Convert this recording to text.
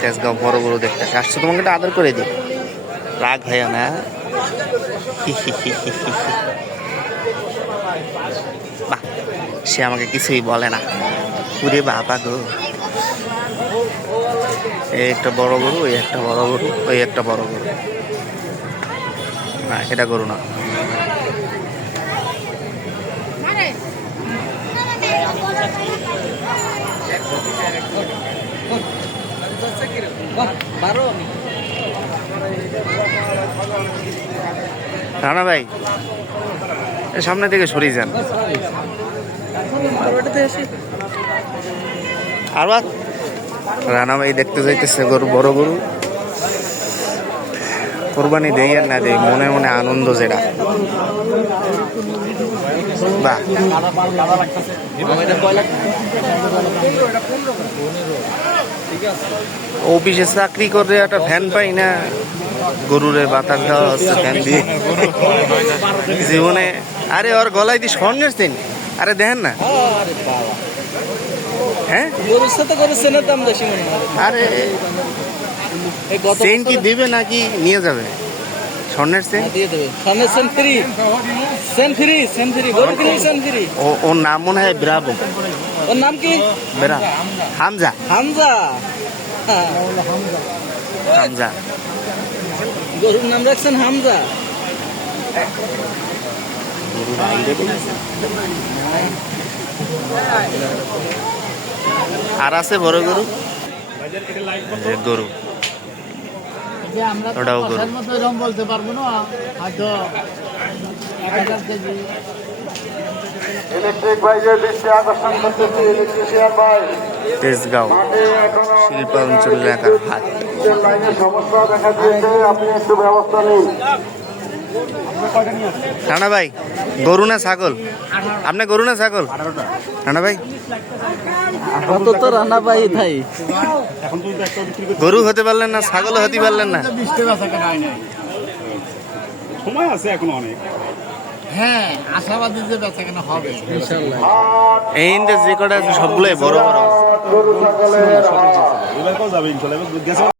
তেজগাঁও বড় বড় দেখতে আসছো, তোমাকে একটা আদর করে দিই, রাগ হয় না। বাহ, সে আমাকে কিছুই বলে না। পুরে বাবা গো, এই একটা বড় গরু, ওই একটা বড় গরু, ওই একটা বড় গরু। না, এটা গরু না। রানা ভাই, সামনে থেকে সরিয়ে যান। আর রানা ভাই দেখতে যাইতেছে গরু, বড় গরু। কোরবানি দেই আর না দেই, মনে মনে আনন্দ যেটা। বাহ, অফিসে চাকরি করে একটা ফ্যান পাই না, গরুরে বাতাস দেওয়া হচ্ছে ফ্যান দিয়ে জীবনে। আরে ওর গলায় দিয়ে স্বর্ণের চেন, আরে দেখেন না। হ্যাঁ, আরে চেন কি দিবে নাকি নিয়ে যাবে? স্বর্ণের চেন দিয়ে দেবে, স্বর্ণের chain free, chain free, chain free, গরু কিনলে চেন ফ্রি। ওর নাম মনে হয় ব্রাভো। ওর নাম কি? হামজা। হামজা, হামজা গরুর নাম রাখছেন হামজা। আর আছে বড় গরু, গরু ওটাও গরু। বলতে পারবো না হয়তো তেজগাঁও শিল্পাঞ্চল এলাকার হাট। রানা ভাই, গরু না ছাগল? আপনি গরু না ছাগল রানা ভাই? তো রানা ভাই ভাই গরু হতে পারলেন না, ছাগল হতে পারলেন না। সময় আছে এখন অনেক। হ্যাঁ, আশাবাদী যে বেচা কেনা হবে ইনশাআল্লাহ। এই যে কটা আছে সবগুলোই বড় বড়। এবার যাবে ইনশাআল্লাহ।